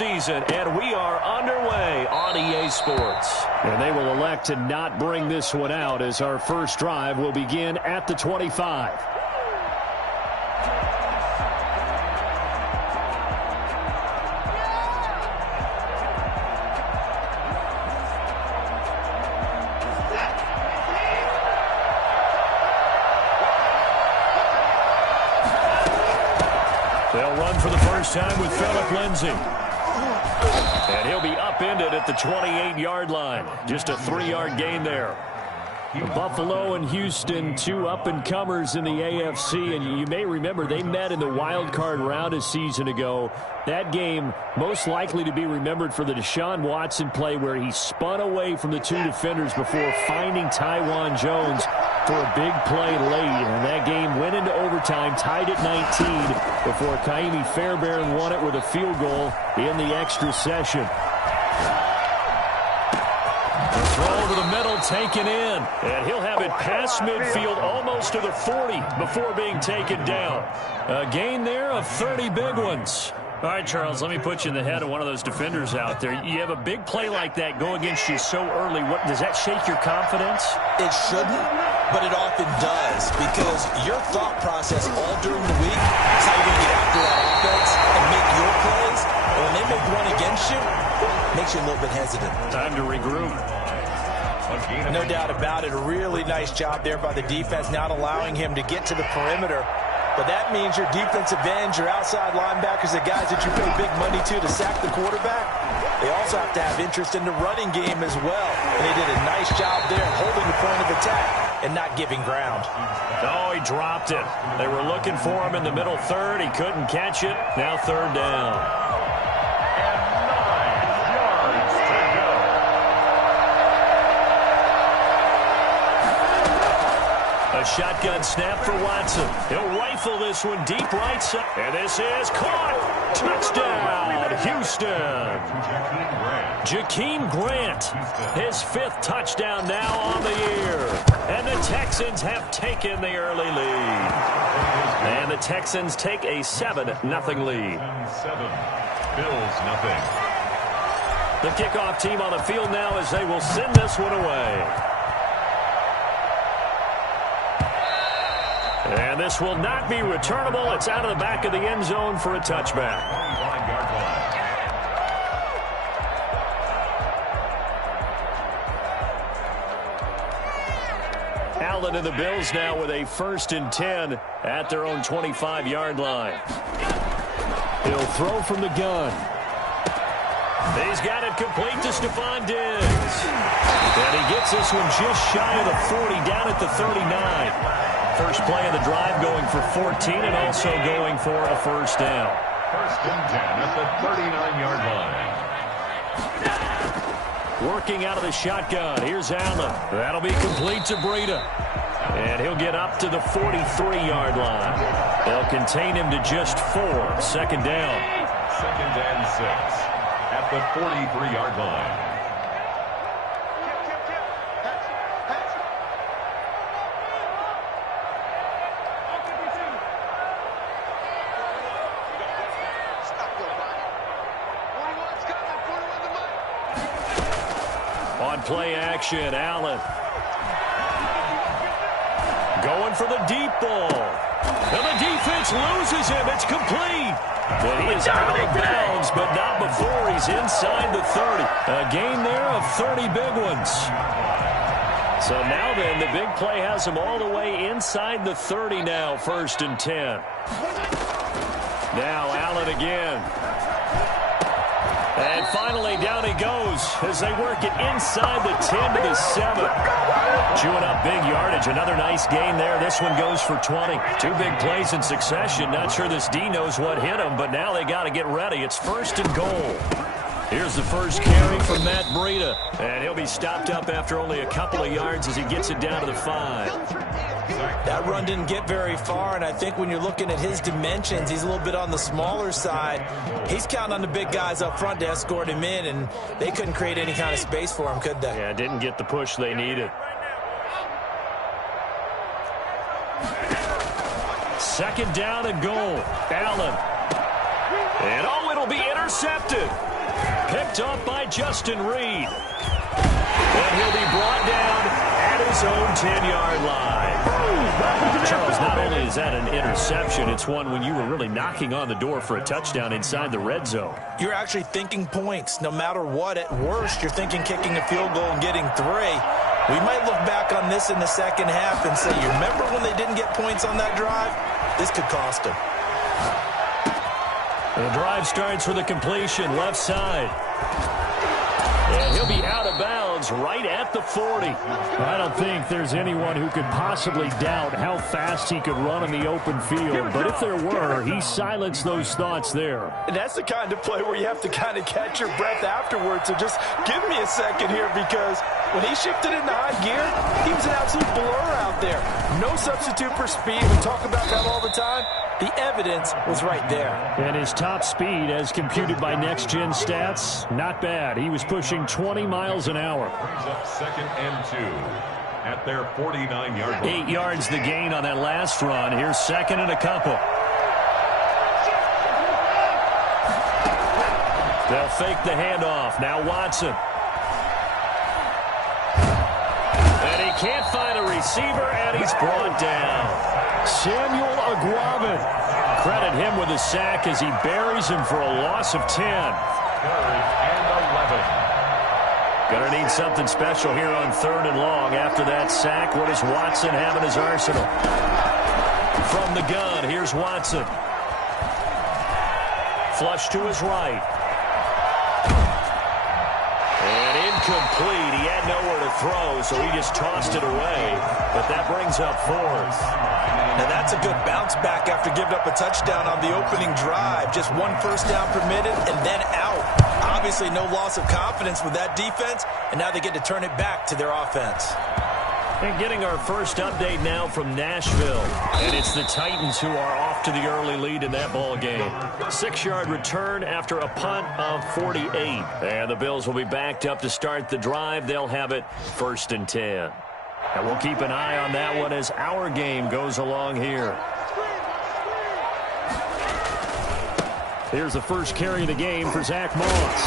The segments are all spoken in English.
season, and we are underway on EA Sports. And they will elect to not bring this one out as our first drive will begin at the 25. They'll run for the first time with Phillip Lindsay. And he'll be upended at the 28-yard line. Just a 3-yard gain there. Buffalo and Houston, two up-and-comers in the AFC, and you may remember they met in the wild card round a season ago. That game most likely to be remembered for the Deshaun Watson play where he spun away from the two defenders before finding Tywan Jones for a big play late. And that game went into overtime, tied at 19, before Kaimi Fairbairn won it with a field goal in the extra session. Throw to the middle, taken in. And he'll have it past midfield, almost to the 40 before being taken down. A gain there of 30 big ones. All right, Charles, let me put you in the head of one of those defenders out there. You have a big play like that go against you so early. What, does that shake your confidence? It shouldn't, but it often does, because your thought process all during the week is how you're going to get after that offense and make your plays. And when they make one against you, it makes you a little bit hesitant. Time to regroup. No doubt about it. A really nice job there by the defense, not allowing him to get to the perimeter. But that means your defensive ends, your outside linebackers, the guys that you pay big money to sack the quarterback, they also have to have interest in the running game as well. And they did a nice job there holding the point of attack and not giving ground. Oh, he dropped it. They were looking for him in the middle third. He couldn't catch it. Now third down. A shotgun snap for Watson. He'll rifle this one deep right side. And this is caught. Touchdown, Houston. Jakeem Grant, his 5th touchdown now on the year. And the Texans have taken the early lead. And the Texans take a 7-0 lead. 7, Bills nothing. The kickoff team on the field now as they will send this one away. And this will not be returnable. It's out of the back of the end zone for a touchback. Allen and the Bills now with a 1st and 10 at their own 25-yard line. He'll throw from the gun. He's got it complete to Stephon Diggs. And he gets this one just shy of the 40, down at the 39. First play of the drive going for 14 and also going for a first down. 1st and 10 at the 39-yard line. Working out of the shotgun. Here's Allen. That'll be complete to Breida. And he'll get up to the 43-yard line. They'll contain him to just 4. 2nd down. 2nd and 6 at the 43-yard line. Play action, Allen. Going for the deep ball. And the defense loses him. It's complete. But he is out of bounds, but not before he's inside the 30. A gain there of 30 big ones. So now then, the big play has him all the way inside the 30 now, 1st and 10. Now Allen again. And finally, down he goes as they work it inside the 10 to the 7. Chewing up big yardage. Another nice gain there. This one goes for 20. 2 big plays in succession. Not sure this D knows what hit him, but now they got to get ready. It's 1st and goal. Here's the first carry from Matt Breida. And he'll be stopped up after only a couple of yards as he gets it down to the 5. That run didn't get very far, and I think when you're looking at his dimensions, he's a little bit on the smaller side. He's counting on the big guys up front to escort him in, and they couldn't create any kind of space for him, could they? Yeah, didn't get the push they needed. 2nd down and goal. Allen. And it'll be intercepted. intercepted. Picked up by Justin Reed. And he'll be brought down at his own 10-yard line. Charles, not only is that an interception, it's one when you were really knocking on the door for a touchdown inside the red zone. You're actually thinking points. No matter what, at worst, you're thinking kicking a field goal and getting 3. We might look back on this in the second half and say, you remember when they didn't get points on that drive? This could cost them. The drive starts with a completion left side. And he'll be out of bounds right at the 40. I don't think there's anyone who could possibly doubt how fast he could run in the open field. But if there were, he silenced those thoughts there. And that's the kind of play where you have to kind of catch your breath afterwards. So just give me a second here, because when he shifted into high gear, he was an absolute blur out there. No substitute for speed. We talk about that all the time. The evidence was right there. And his top speed, as computed by Next Gen Stats, not bad. He was pushing 20 miles an hour. Brings up 2nd and 2 at their 49-yard line. 8 yards the gain on that last run. Here's 2nd and a couple. They'll fake the handoff. Now Watson. And he can't find a receiver, and he's brought down. Samuel Aguaman. Credit him with a sack as he buries him for a loss of 10. 3rd and 11. Gonna need something special here on 3rd and long. After that sack, what does Watson have in his arsenal? From the gun, here's Watson. Flush to his right. And incomplete. He had nowhere to throw, so he just tossed it away. But that brings up 4th. Now that's a good bounce back after giving up a touchdown on the opening drive. Just 1 first down permitted and then out. Obviously no loss of confidence with that defense, and now they get to turn it back to their offense. And getting our first update now from Nashville. And it's the Titans who are off to the early lead in that ball game. 6-yard return after a punt of 48. And the Bills will be backed up to start the drive. They'll have it 1st and 10. And we'll keep an eye on that one as our game goes along here. Here's the first carry of the game for Zach Moss.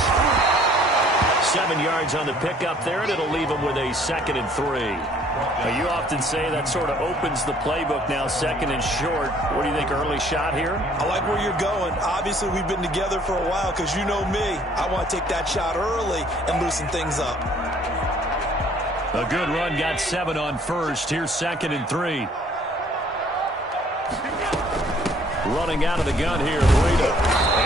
7 yards on the pickup there, and it'll leave him with a 2nd and 3. Now, you often say that sort of opens the playbook now, 2nd and short. What do you think, early shot here? I like where you're going. Obviously, we've been together for a while, because you know me. I want to take that shot early and loosen things up. A good run, got 7 on 1st. Here's 2nd and 3. Running out of the gun here, Breida.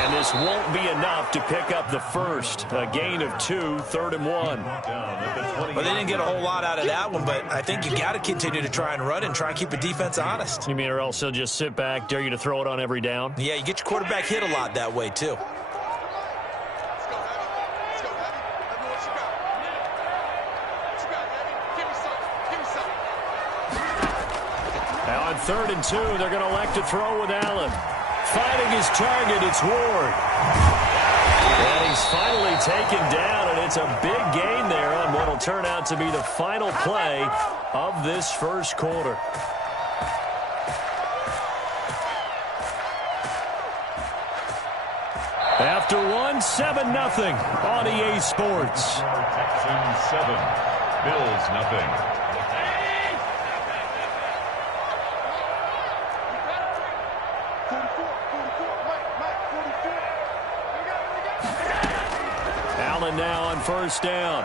And this won't be enough to pick up the 1st. A gain of 2, 3rd and 1. Well, they didn't get a whole lot out of that one, but I think you got to continue to try and run and try and keep the defense honest. You mean, or else he'll just sit back, dare you to throw it on every down? Yeah, you get your quarterback hit a lot that way, too. Now on 3rd and 2, they're going to elect to throw with Allen. Finding his target, it's Ward. And he's finally taken down, and it's a big gain there on what will turn out to be the final play of this first quarter. After one, 7-0 on EA Sports. Texans 7, Bills nothing. Allen now on 1st down.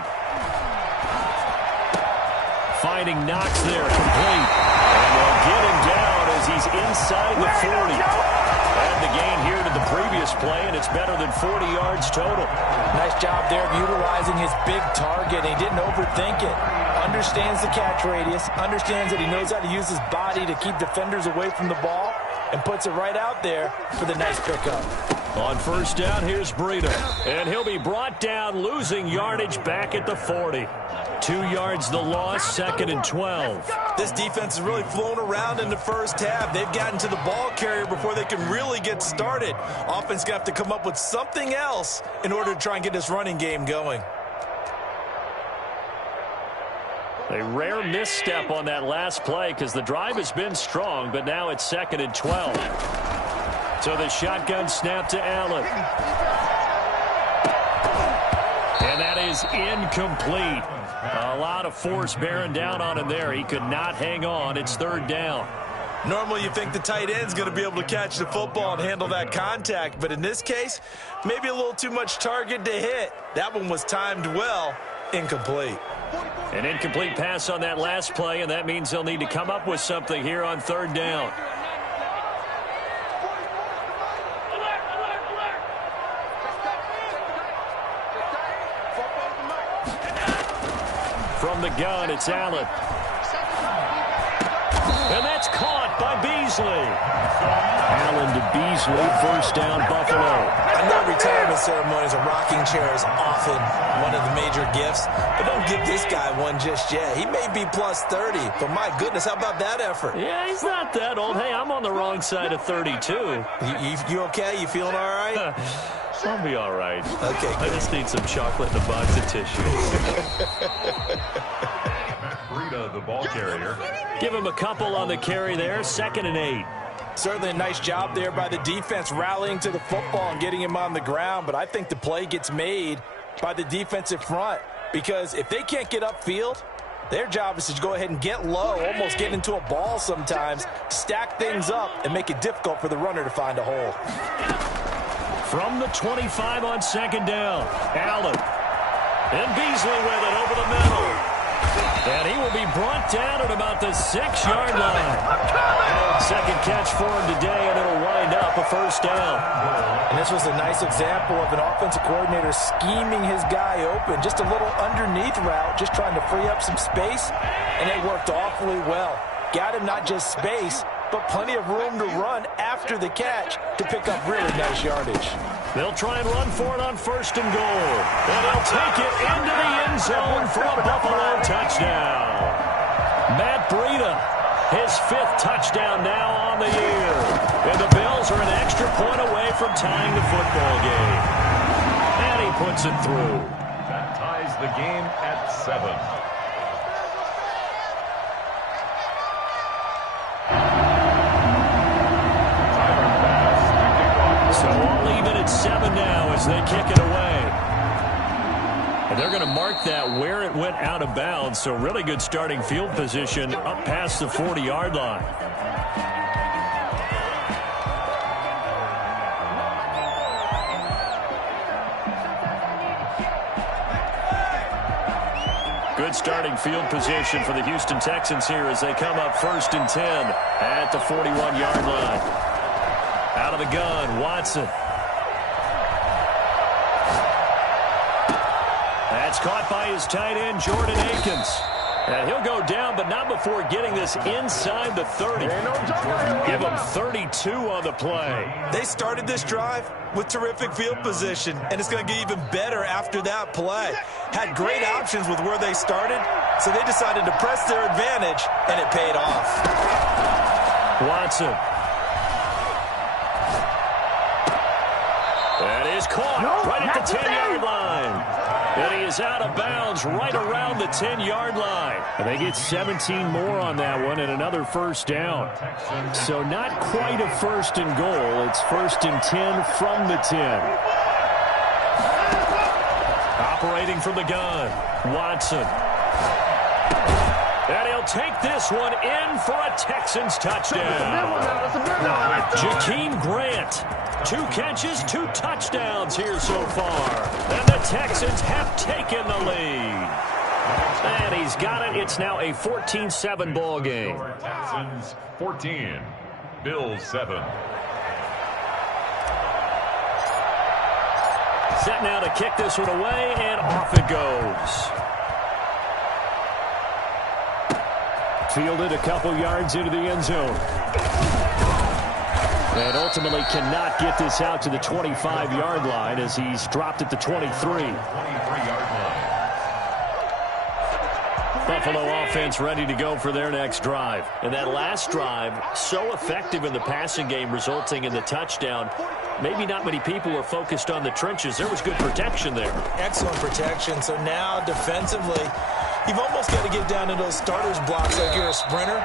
Finding Knox there, complete. And they'll get him down as he's inside the 40. And the gain here to the previous play, and it's better than 40 yards total. Nice job there of utilizing his big target. He didn't overthink it. Understands the catch radius, understands that he knows how to use his body to keep defenders away from the ball, and puts it right out there for the nice pickup. On 1st down, here's Breida. And he'll be brought down, losing yardage back at the 40. 2 yards the loss, 2nd and 12. This defense has really flown around in the first half. They've gotten to the ball carrier before they can really get started. Offense going to have to come up with something else in order to try and get this running game going. A rare misstep on that last play because the drive has been strong, but now it's 2nd and 12. So the shotgun snap to Allen. is incomplete. A lot of force bearing down on him there. He could not hang on. It's third down. Normally you think the tight end's going to be able to catch the football and handle that contact, but in this case, maybe a little too much target to hit. That one was timed well, incomplete. An incomplete pass on that last play, and that means they'll need to come up with something here on third down. From the gun, it's Allen. And that's caught by Beasley. Allen to Beasley, first down, Buffalo. I know retirement ceremonies and rocking chairs often one of the major gifts, but don't give this guy one just yet. He may be plus 30, but my goodness, how about that effort? Yeah, he's not that old. Hey, I'm on the wrong side of 32. You okay? You feeling all right? I'll be all right. Okay, I just need some chocolate and a box of tissues. Breida, the ball carrier. Give him a couple on the carry there. 2nd and 8. Certainly a nice job there by the defense rallying to the football and getting him on the ground, but I think the play gets made by the defensive front because if they can't get upfield, their job is to go ahead and get low, almost get into a ball sometimes, stack things up, and make it difficult for the runner to find a hole. From the 25 on 2nd down, Allen. And Beasley with it over the middle. And he will be brought down at about the 6-yard line. Second catch for him today, and it'll wind up a first down. And this was a nice example of an offensive coordinator scheming his guy open. Just a little underneath route, just trying to free up some space, and it worked awfully well. Got him not just space, but plenty of room to run after the catch to pick up really nice yardage. They'll try and run for it on 1st and goal. And he'll take it into the end zone for a Buffalo touchdown. Matt Breida, his 5th touchdown now on the year. And the Bills are an extra point away from tying the football game. And he puts it through. That ties the game at 7. So all even at 7 now as they kick it away. And they're going to mark that where it went out of bounds. So really good starting field position up past the 40-yard line. Good starting field position for the Houston Texans here as they come up 1st and 10 at the 41-yard line. Out of the gun, Watson. That's caught by his tight end, Jordan Akins. And he'll go down, but not before getting this inside the 30. Give him 32 on the play. They started this drive with terrific field position, and it's going to get even better after that play. Had great options with where they started, so they decided to press their advantage, and it paid off. Watson. That is caught right at the 10-yard line. And he is out of bounds right around the 10-yard line. And they get 17 more on that one and another first down. So not quite a 1st and goal. It's 1st and 10 from the 10. Operating from the gun, Watson. And he'll take this one in for a Texans touchdown. Jakeem Grant. 2 catches, 2 touchdowns here so far. And the Texans have taken the lead. And he's got it. It's now a 14-7 ball game. Texans 14, Bills 7. Set now to kick this one away, and off it goes. Fielded a couple yards into the end zone. And ultimately cannot get this out to the 25-yard line as he's dropped at the 23. 23-yard line. Buffalo offense ready to go for their next drive. And that last drive, so effective in the passing game, resulting in the touchdown. Maybe not many people were focused on the trenches. There was good protection there. Excellent protection. So now defensively, you've almost got to get down to those starters blocks like you're a sprinter.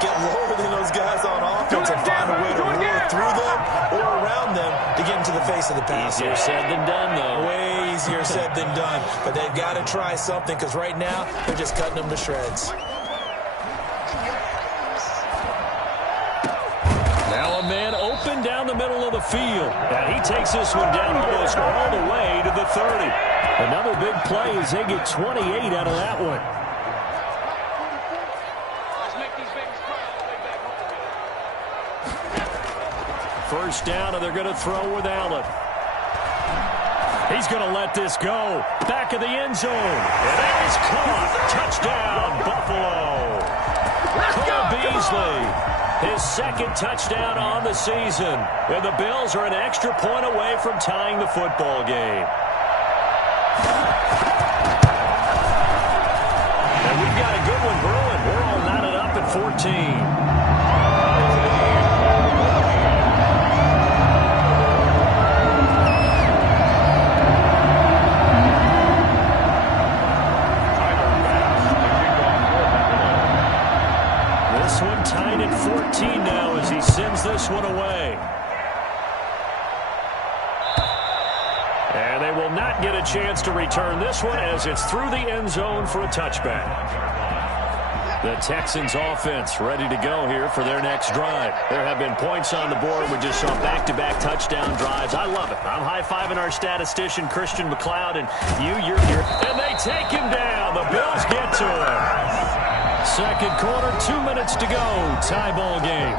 Get lower than those guys on offense and find a way to roar through them or around them to get into the face of the passer. Easier said than done, though. Way easier said than done. But they've got to try something because right now they're just cutting them to shreds. Now a man open down the middle of the field. And he takes this one down almost all the way to the 30. Another big play as they get 28 out of that one. First down, and they're going to throw with Allen. He's going to let this go. Back of the end zone. And that is caught. Touchdown, Buffalo. Cole Beasley, his second touchdown on the season. And the Bills are an extra point away from tying the football game. And we've got a good one brewing. We're all knotted up at 14. Tied at 14 now as he sends this one away. And they will not get a chance to return this one as it's through the end zone for a touchback. The Texans offense ready to go here for their next drive. There have been points on the board. We just saw back-to-back touchdown drives. I love it. I'm high-fiving our statistician, Christian McLeod, and you're here. And they take him down. The Bills get to him. Second quarter, 2 minutes to go. Tie ball game.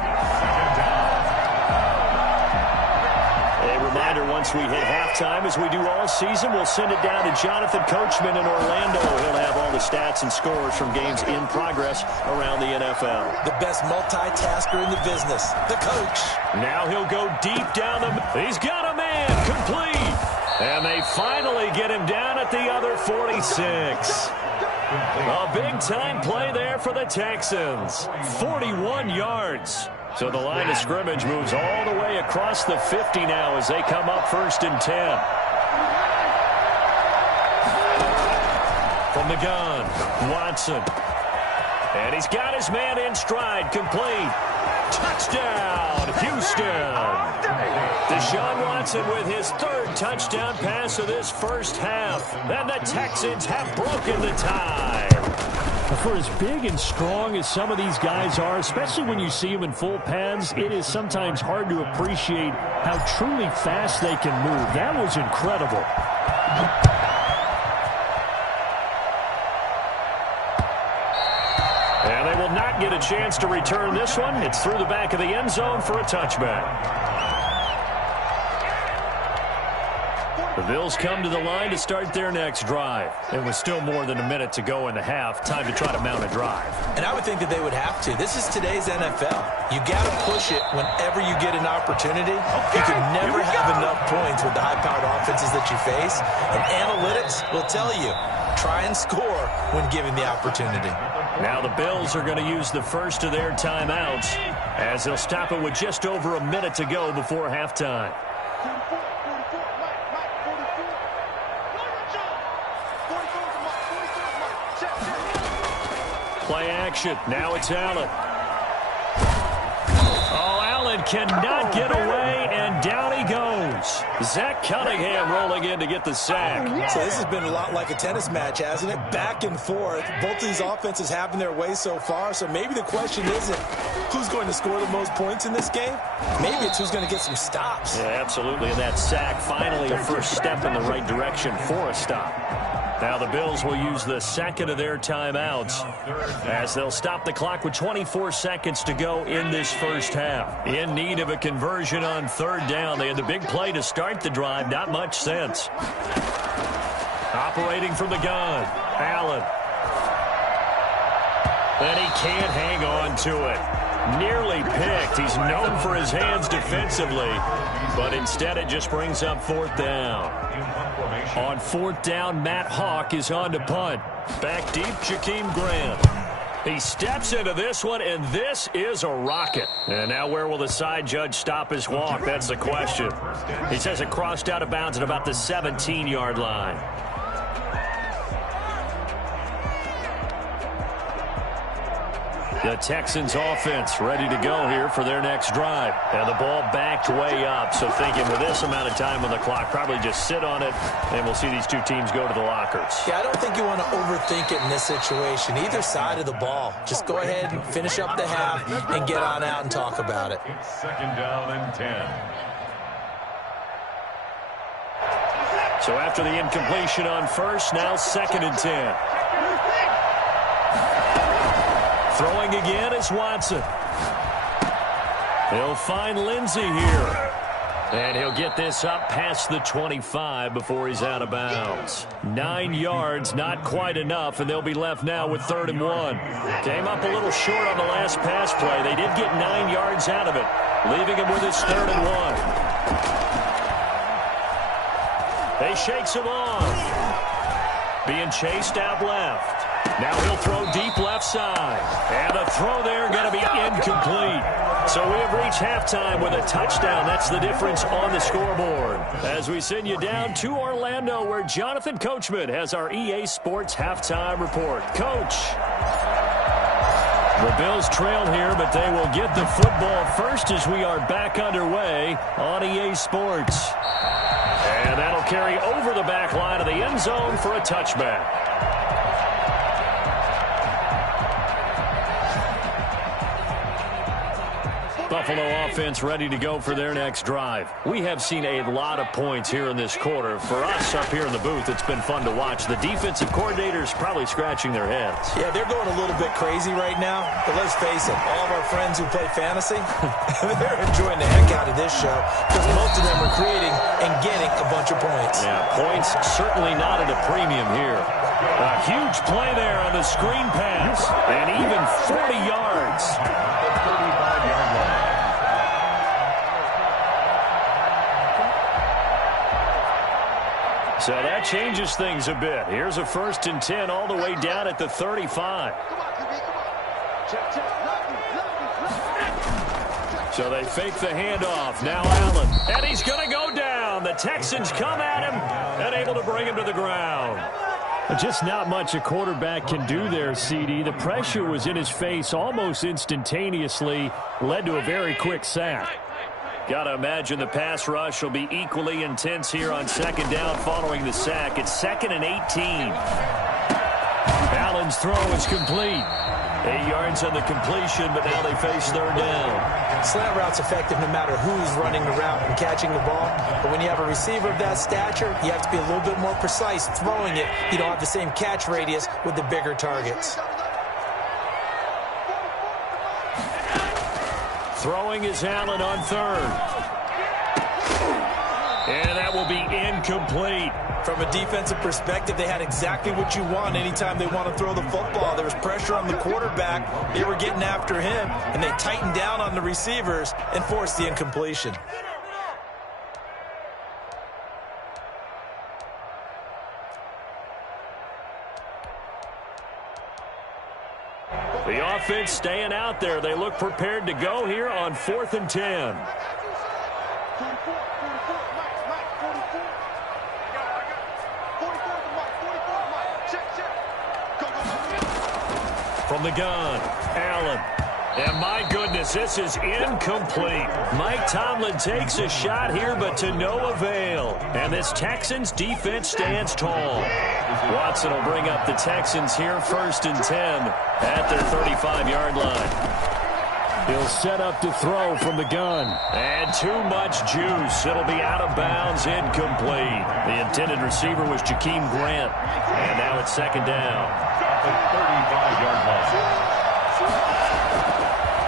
A reminder, once we hit halftime, as we do all season, we'll send it down to Jonathan Coachman in Orlando. He'll have all the stats and scores from games in progress around the NFL. The best multitasker in the business, the coach. Now he'll go deep down the... He's got a man, complete. And they finally get him down at the other 46. A big-time play there for the Texans. 41 yards. So the line of scrimmage moves all the way across the 50 now as they come up 1st and 10. From the gun, Watson. And he's got his man in stride, complete. Touchdown, Houston. Deshaun Watson with his third touchdown pass of this first half. And the Texans have broken the tie. For as big and strong as some of these guys are, especially when you see them in full pads, it is sometimes hard to appreciate how truly fast they can move. That was incredible. And they will not get a chance to return this one. It's through the back of the end zone for a touchback. The Bills come to the line to start their next drive. And with still more than a minute to go in the half, time to try to mount a drive. And I would think that they would have to. This is today's NFL. You got to push it whenever you get an opportunity. You can never have enough points with the high-powered offenses that you face. And analytics will tell you, try and score when given the opportunity. Now the Bills are going to use the first of their timeouts as they'll stop it with just over a minute to go before halftime. Play action. Now it's Allen. Oh, Allen cannot get away, and down he goes. Zach Cunningham rolling in to get the sack. So this has been a lot like a tennis match, hasn't it? Back and forth. Both of these offenses having their way so far, so maybe the question isn't who's going to score the most points in this game. Maybe it's who's going to get some stops. Yeah, absolutely, and that sack finally a first step in the right direction for a stop. Now the Bills will use the second of their timeouts as they'll stop the clock with 24 seconds to go in this first half. In need of a conversion on third down. They had the big play to start the drive. Not much sense. Operating from the gun, Allen. And he can't hang on to it. Nearly picked. He's known for his hands defensively, but instead it just brings up fourth down. On fourth down, Matt Hawk is on to punt. Back deep, Jakeem Grant. He steps into this one, and this is a rocket. And now where will the side judge stop his walk? That's the question. He says it crossed out of bounds at about the 17-yard line. The Texans offense ready to go here for their next drive. And the ball backed way up, so thinking with this amount of time on the clock, probably just sit on it, and we'll see these two teams go to the lockers. Yeah, I don't think you want to overthink it in this situation. Either side of the ball. Just go ahead and finish up the half and get on out and talk about it. It's 2nd down and 10. So after the incompletion on first, now 2nd and 10. Throwing again is Watson. He'll find Lindsey here. And he'll get this up past the 25 before he's out of bounds. 9 yards, not quite enough, and they'll be left now with 3rd and 1. Came up a little short on the last pass play. They did get 9 yards out of it, leaving him with his 3rd and 1. They shakes him off. Being chased out left. Now he'll throw deep left side. And the throw there going to be incomplete. So we have reached halftime with a touchdown. That's the difference on the scoreboard. As we send you down to Orlando, where Jonathan Coachman has our EA Sports halftime report. Coach. The Bills trail here, but they will get the football first as we are back underway on EA Sports. And that'll carry over the back line of the end zone for a touchback. Buffalo offense ready to go for their next drive. We have seen a lot of points here in this quarter. For us up here in the booth, it's been fun to watch. The defensive coordinators probably scratching their heads. Yeah, they're going a little bit crazy right now. But let's face it, all of our friends who play fantasy, they're enjoying the heck out of this show because most of them are creating and getting a bunch of points. Yeah, points certainly not at a premium here. A huge play there on the screen pass. And even 40 yards. The 35-yard line. So that changes things a bit. Here's a 1st and 10 all the way down at the 35. So they fake the handoff. Now Allen. And he's going to go down. The Texans come at him and able to bring him to the ground. Just not much a quarterback can do there, CD. The pressure was in his face almost instantaneously, led to a very quick sack. Got to imagine the pass rush will be equally intense here on 2nd down following the sack. It's 2nd and 18. Allen's throw is complete. 8 yards on the completion, but now they face 3rd down. Slant route's effective no matter who's running the route and catching the ball. But when you have a receiver of that stature, you have to be a little bit more precise throwing it. You don't have the same catch radius with the bigger targets. Throwing is Allen on 3rd. And that will be incomplete. From a defensive perspective, they had exactly what you want anytime they want to throw the football. There was pressure on the quarterback. They were getting after him, and they tightened down on the receivers and forced the incompletion. The offense staying out there. They look prepared to go here on 4th and 10. From the gun, Allen. And my goodness, this is incomplete. Mike Tomlin takes a shot here, but to no avail. And this Texans defense stands tall. Watson will bring up the Texans here, 1st and 10 at their 35-yard line. He'll set up to throw from the gun. And too much juice. It'll be out of bounds, incomplete. The intended receiver was Jakeem Grant. And now it's 2nd down. The 35-yard line.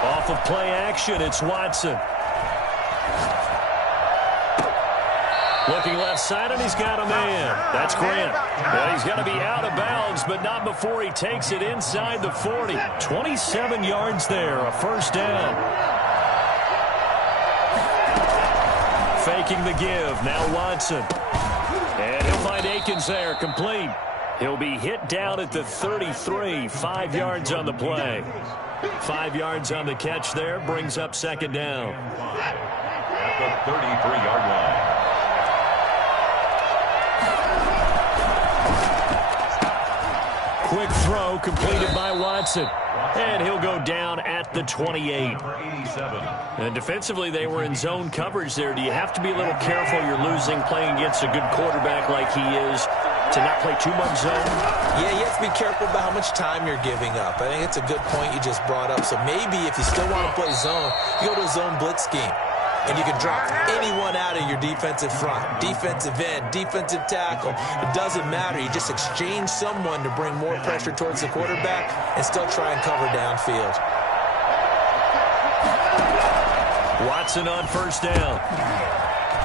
Off of play action, it's Watson. Looking left side, and he's got a man. That's Grant. And he's going to be out of bounds, but not before he takes it inside the 40. 27 yards there, a 1st down. Faking the give, now Watson. And he'll find Akins there, complete. He'll be hit down at the 33, 5 yards on the play. 5 yards on the catch there, brings up 2nd down. At the 33-yard line. Quick throw completed by Watson. And he'll go down at the 28. And defensively, they were in zone coverage there. Do you have to be a little careful? You're losing playing against a good quarterback like he is to not play too much zone? Yeah, you have to be careful about how much time you're giving up. I think it's a good point you just brought up. So maybe if you still want to play zone, you go to a zone blitz scheme. And you can drop anyone out of your defensive front, defensive end, defensive tackle. It doesn't matter. You just exchange someone to bring more pressure towards the quarterback and still try and cover downfield. Watson on first down.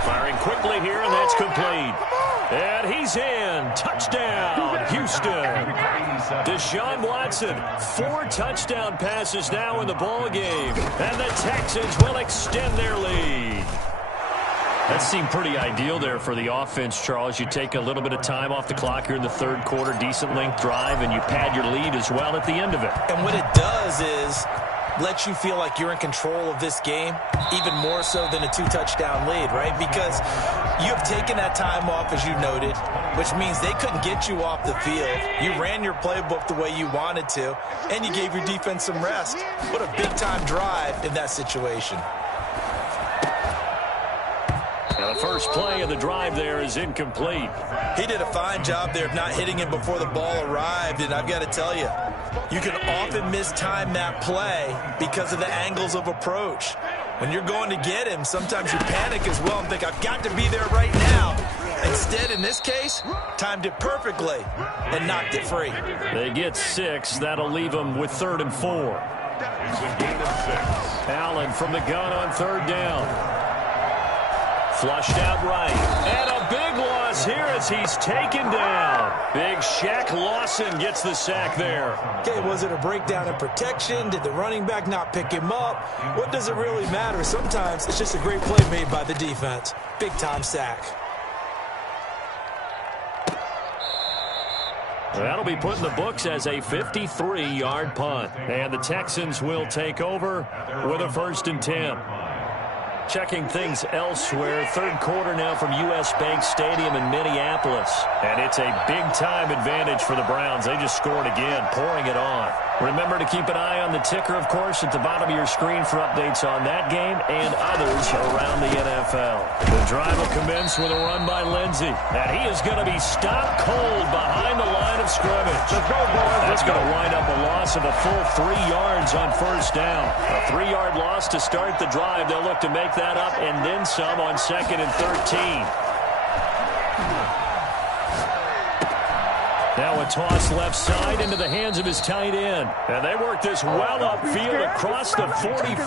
Firing quickly here, and that's complete. And he's in. Touchdown, Houston. Deshaun Watson, 4 touchdown passes now in the ball game. And the Texans will extend their lead. That seemed pretty ideal there for the offense, Charles. You take a little bit of time off the clock here in the third quarter, decent length drive, and you pad your lead as well at the end of it. And what it does is let you feel like you're in control of this game, even more so than a 2-touchdown lead, right? Because you have taken that time off, as you noted, which means they couldn't get you off the field. You ran your playbook the way you wanted to, and you gave your defense some rest. What a big-time drive in that situation. Now the first play of the drive there is incomplete. He did a fine job there of not hitting him before the ball arrived, and I've got to tell you, you can often mistime that play because of the angles of approach. When you're going to get him, sometimes you panic as well and think, I've got to be there right now. Instead, in this case, timed it perfectly and knocked it free. They get 6. That'll leave them with 3rd and 4. It's a gain of 6. Allen from the gun on 3rd down. Flushed out right. And a big loss here as he's taken down. Big Shaq Lawson gets the sack there. Okay, was it a breakdown in protection? Did the running back not pick him up? What does it really matter? Sometimes it's just a great play made by the defense. Big-time sack. That'll be put in the books as a 53-yard punt. And the Texans will take over with a 1st and 10. Checking things elsewhere. 3rd quarter now from U.S. Bank Stadium in Minneapolis. And it's a big-time advantage for the Browns. They just scored again, pouring it on. Remember to keep an eye on the ticker, of course, at the bottom of your screen for updates on that game and others around the NFL. The drive will commence with a run by Lindsey. And he is going to be stopped cold behind the line of scrimmage. That's going to wind up a loss of a full 3 yards on 1st down. A 3-yard loss to start the drive. They'll look to make that up and then some on 2nd and 13. Now a toss left side into the hands of his tight end. And they work this well upfield across the 45.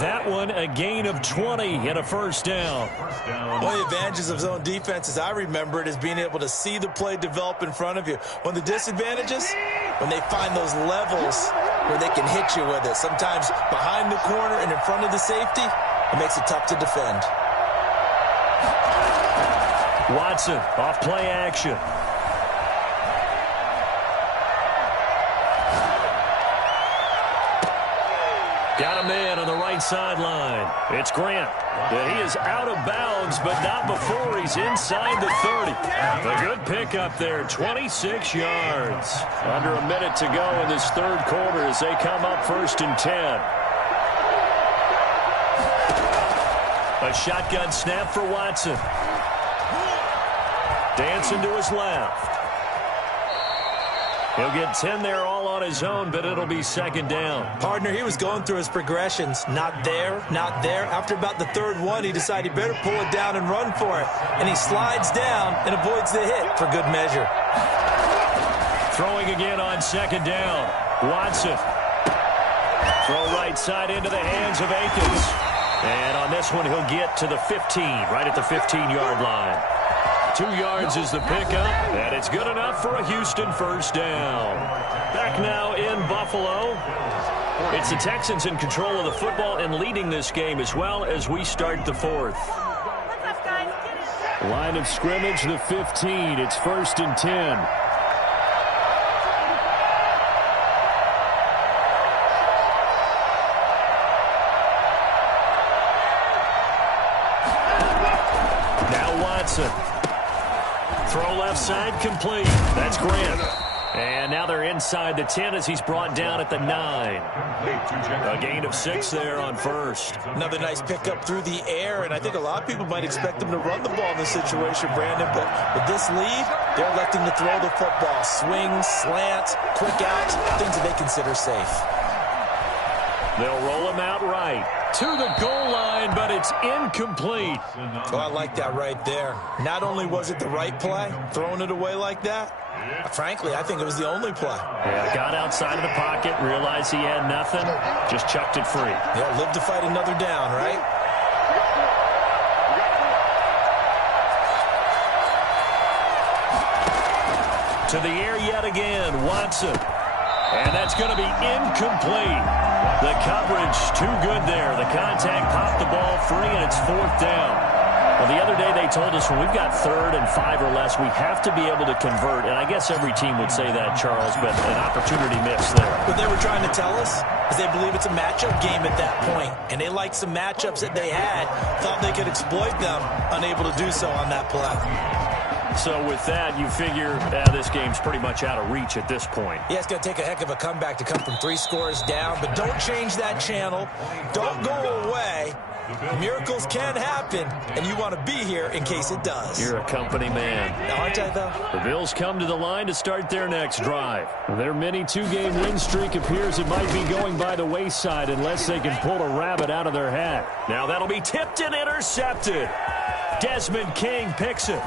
That one a gain of 20 and a 1st down. One of the advantages of zone defense, as I remember it, is being able to see the play develop in front of you. One of the disadvantages, when they find those levels where they can hit you with it. Sometimes behind the corner and in front of the safety, it makes it tough to defend. Watson off play action. Got him in on the right sideline. It's Grant. And he is out of bounds, but not before he's inside the 30. A good pickup there, 26 yards. Under a minute to go in this 3rd quarter as they come up 1st and 10. A shotgun snap for Watson. Dancing to his left. He'll get 10 there all on his own, but it'll be 2nd down. Partner, he was going through his progressions. Not there, not there. After about the 3rd one, he decided he better pull it down and run for it. And he slides down and avoids the hit for good measure. Throwing again on 2nd down. Watson. Throw right side into the hands of Akins. And on this one, he'll get to the 15, right at the 15-yard line. 2 yards is the pickup, and it's good enough for a Houston 1st down. Back now in Buffalo. It's the Texans in control of the football and leading this game as well as we start the 4th. Line of scrimmage, the 15. It's 1st and 10. Watson. Throw left side complete. That's Grant. And now they're inside the 10 as he's brought down at the 9. A gain of 6 there on first. Another nice pickup through the air, and I think a lot of people might expect them to run the ball in this situation, Brandon, but with this lead, they're electing to throw the football. Swings, slants, quick outs, things that they consider safe. They'll roll him out right to the goal line, but it's incomplete. Oh, I like that right there. Not only was it the right play, throwing it away like that, frankly, I think it was the only play. Yeah, got outside of the pocket, realized he had nothing, just chucked it free. Yeah, live to fight another down, right? To the air yet again, Watson. And that's going to be incomplete. The coverage too good there. The contact popped the ball free, and it's 4th down. Well, the other day they told us when we've got 3rd and 5 or less, we have to be able to convert. And I guess every team would say that, Charles, but an opportunity missed there. What they were trying to tell us is they believe it's a matchup game at that point. And they liked some matchups that they had, thought they could exploit them, unable to do so on that play. So with that, you figure this game's pretty much out of reach at this point. Yeah, it's going to take a heck of a comeback to come from 3 scores down, but don't change that channel. Don't go away. Miracles can happen, and you want to be here in case it does. You're a company man. Aren't I, though? The Bills come to the line to start their next drive. Their mini 2-game win streak appears it might be going by the wayside unless they can pull a rabbit out of their hat. Now that'll be tipped and intercepted. Desmond King picks it.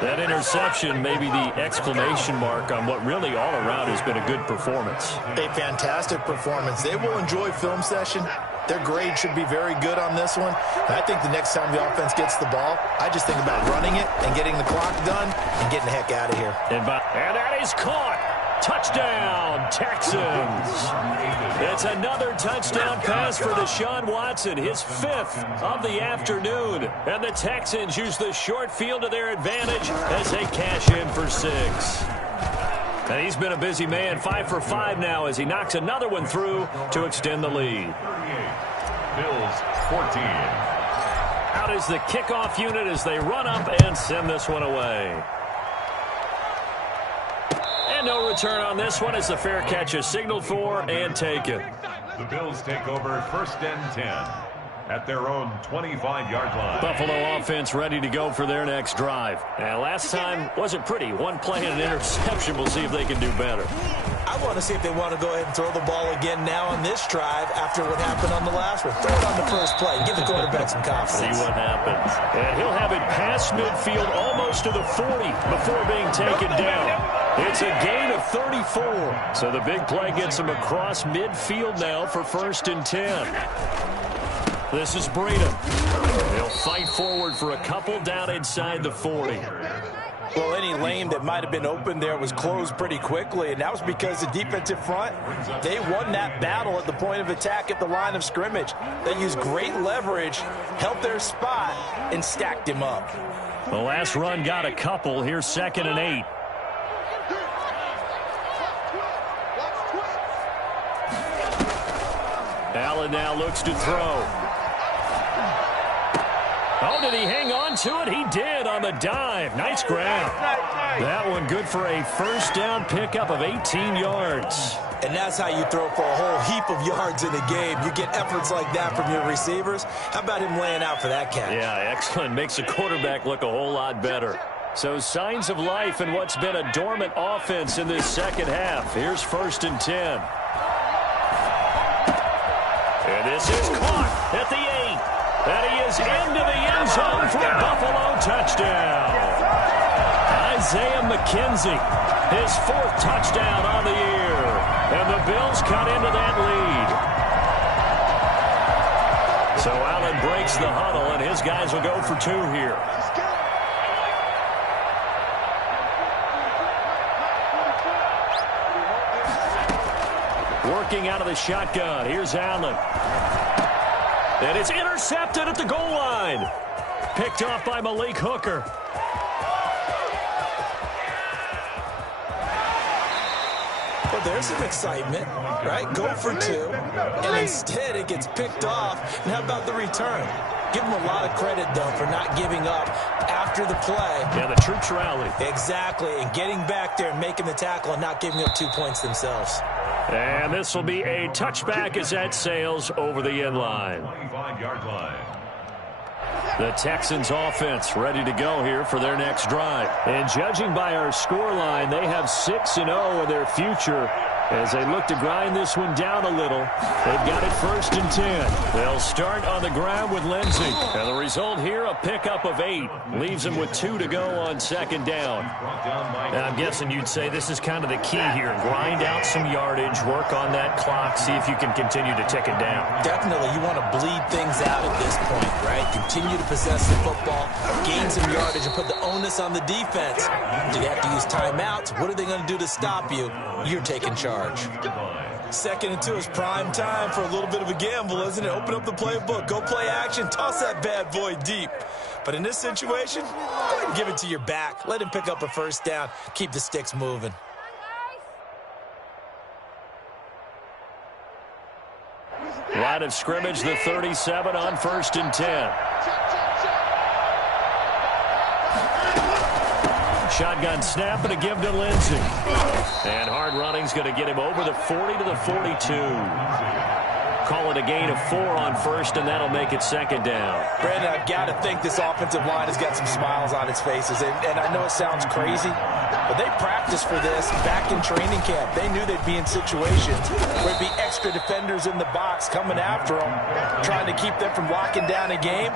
That interception may be the exclamation mark on what really all around has been a good performance. A fantastic performance. They will enjoy film session. Their grade should be very good on this one. And I think the next time the offense gets the ball, I just think about running it and getting the clock done and getting the heck out of here. And that is caught. Touchdown, Texans. It's another touchdown pass for Deshaun Watson, his 5th of the afternoon. And the Texans use the short field to their advantage as they cash in for 6. And he's been a busy man, 5 for 5 now as he knocks another one through to extend the lead. Bills 14. Out is the kickoff unit as they run up and send this one away. And no return on this one as the fair catch is signaled for and taken. The Bills take over 1st and 10 at their own 25-yard line. Buffalo offense ready to go for their next drive. And last time wasn't pretty. One play and an interception. We'll see if they can do better. I want to see if they want to go ahead and throw the ball again now on this drive after what happened on the last one. Throw it on the first play. Give the quarterback some confidence. See what happens. And he'll have it past midfield almost to the 40 before being taken down. It's a gain of 34. So the big play gets him across midfield now for 1st and 10. This is Breida. They'll fight forward for a couple down inside the 40. Well, any lane that might have been open there was closed pretty quickly, and that was because the defensive front, they won that battle at the point of attack at the line of scrimmage. They used great leverage, held their spot, and stacked him up. The last run got a couple. Here's 2nd and 8. Allen now looks to throw. Oh, did he hang on to it? He did on the dive. Nice grab. That one good for a 1st down pickup of 18 yards. And that's how you throw for a whole heap of yards in a game. You get efforts like that from your receivers. How about him laying out for that catch? Yeah, excellent. Makes the quarterback look a whole lot better. So signs of life in what's been a dormant offense in this second half. Here's 1st and 10. And this is caught at the 8. And he is into the end zone for a Buffalo touchdown. Isaiah McKenzie, his 4th touchdown on the year. And the Bills cut into that lead. So Allen breaks the huddle, and his guys will go for 2 here. Working out of the shotgun. Here's Allen. And it's intercepted at the goal line. Picked off by Malik Hooker. Well, there's some excitement, right? Go for 2, and instead it gets picked off. And how about the return? Give them a lot of credit, though, for not giving up after the play. Yeah, the troops rally. Exactly, and getting back there and making the tackle and not giving up 2 points themselves. And this will be a touchback as that sails over the end line. 25-yard line. The Texans offense ready to go here for their next drive. And judging by our scoreline, they have 6-0 in their future as they look to grind this one down a little. They've got it 1st and 10. They'll start on the ground with Lindsey. And the result here, a pickup of 8. Leaves them with 2 to go on 2nd down. And I'm guessing you'd say this is kind of the key here. Grind out some yardage, work on that clock, see if you can continue to tick it down. Definitely, you want to bleed things out at this point, right? Continue to possess the football, gain some yardage, and put the onus on the defense. Do they have to use timeouts? What are they going to do to stop you? You're taking charge. 2nd and 2 is prime time for a little bit of a gamble, isn't it? Open up the playbook, go play action, toss that bad boy deep. But in this situation, go ahead and give it to your back. Let him pick up a 1st down. Keep the sticks moving. Line of scrimmage, the 37 on 1st and 10. Shotgun snap and a give to Lindsey. And hard running's going to get him over the 40 to the 42. Call it a gain of 4 on 1st, and that'll make it 2nd down. Brandon, I've got to think this offensive line has got some smiles on its faces. And I know it sounds crazy, but they practiced for this back in training camp. They knew they'd be in situations where it'd be extra defenders in the box coming after them, trying to keep them from locking down a game.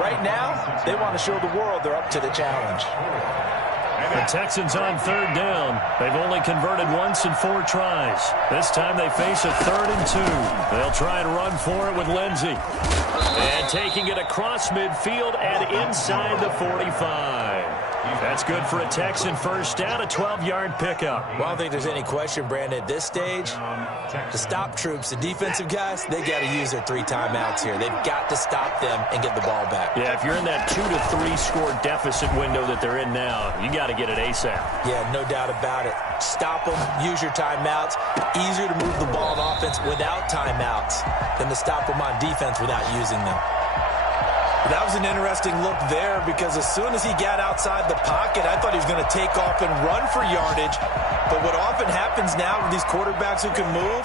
Right now, they want to show the world they're up to the challenge. The Texans on 3rd down. They've only converted once in 4 tries. This time they face a 3rd and 2. They'll try and run for it with Lindsey. And taking it across midfield and inside the 45. That's good for a Texan 1st down, a 12-yard pickup. Well, I don't think there's any question, Brandon, at this stage, to stop troops, the defensive guys, they got to use their 3 timeouts here. They've got to stop them and get the ball back. Yeah, if you're in that 2 to 3 score deficit window that they're in now, you got to get it ASAP. Yeah, no doubt about it. Stop them, use your timeouts. Easier to move the ball on offense without timeouts than to stop them on defense without using them. That was an interesting look there because as soon as he got outside the pocket, I thought he was going to take off and run for yardage. But what often happens now with these quarterbacks who can move,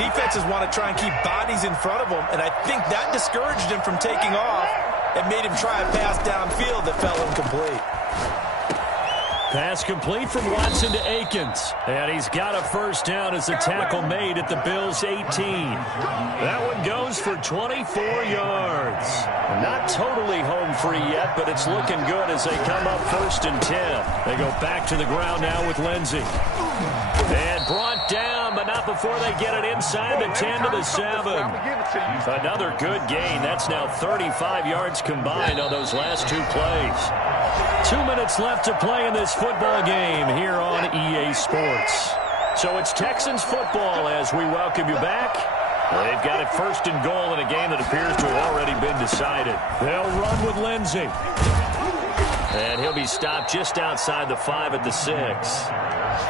defenses want to try and keep bodies in front of them, and I think that discouraged him from taking off and made him try a pass downfield that fell incomplete. Pass complete from Watson to Akins. And he's got a 1st down as the tackle made at the Bills' 18. That one goes for 24 yards. Not totally home free yet, but it's looking good as they come up 1st and 10. They go back to the ground now with Lindsey. And brought down, but not before they get it inside the 10 to the 7. Another good gain. That's now 35 yards combined on those last 2 plays. 2 minutes left to play in this football game here on EA Sports. So it's Texans football as we welcome you back. They've got it 1st and goal in a game that appears to have already been decided. They'll run with Lindsey. And he'll be stopped just outside the 5 at the 6.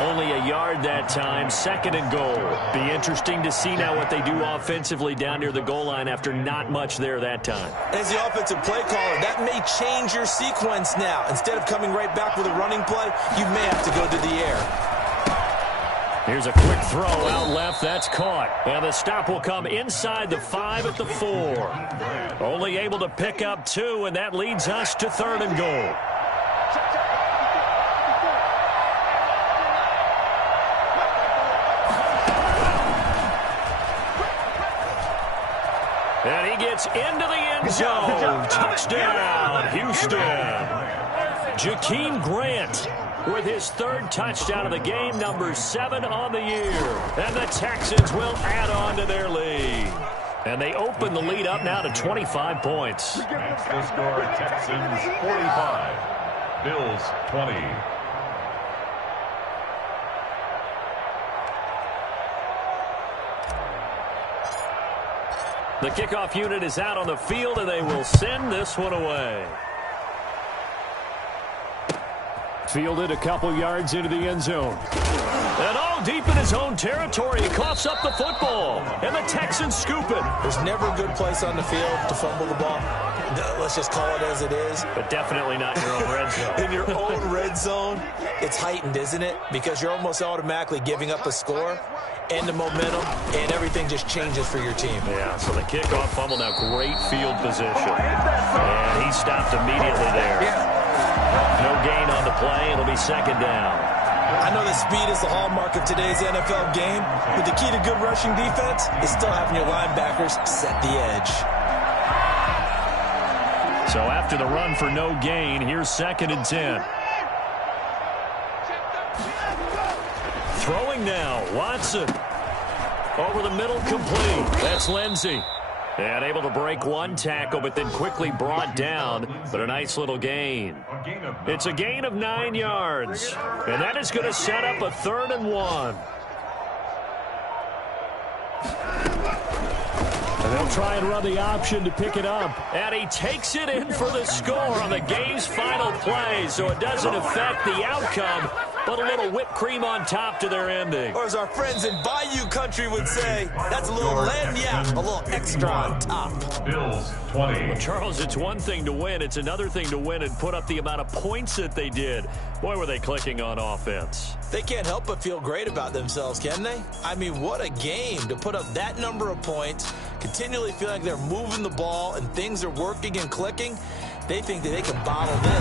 Only a yard that time, 2nd and goal. Be interesting to see now what they do offensively down near the goal line after not much there that time. As the offensive play caller, that may change your sequence now. Instead of coming right back with a running play, you may have to go to the air. Here's a quick throw out left. That's caught. And the stop will come inside the 5 at the 4. Only able to pick up 2, and that leads us to 3rd and goal. And he gets into the end zone. Touchdown, Houston. Jakeem Grant with his 3rd touchdown of the game, number 7 on the year. And the Texans will add on to their lead. And they open the lead up now to 25 points. The score, Texans 45, Bills 20. The kickoff unit is out on the field, and they will send this one away. Fielded a couple yards into the end zone. And all deep in his own territory, he coughs up the football. And the Texans scoop it. There's never a good place on the field to fumble the ball. Let's just call it as it is. But definitely not your own red zone. In your own red zone, it's heightened, isn't it? Because you're almost automatically giving up a score and the momentum, and everything just changes for your team. Yeah, so the kickoff fumble now, great field position. And he stopped immediately there. No gain on the play. It'll be second down. I know that speed is the hallmark of today's NFL game, but the key to good rushing defense is still having your linebackers set the edge. So after the run for no gain, here's 2nd and 10. Throwing now, Watson. Over the middle, complete. That's Lindsey. And able to break one tackle, but then quickly brought down. But a nice little gain. It's a gain of 9 yards. And that is going to set up a 3rd and 1. And they'll try and run the option to pick it up. And he takes it in for the score on the game's final play. So it doesn't affect the outcome, but a little whipped cream on top to their ending. Or as our friends in Bayou Country would say, that's a little lagniappe, a little extra on top. Bills 20. Well, Charles, it's one thing to win. It's another thing to win and put up the amount of points that they did. Boy, were they clicking on offense. They can't help but feel great about themselves, can they? I mean, what a game to put up that number of points, continually feel like they're moving the ball and things are working and clicking. They think that they can bottle this.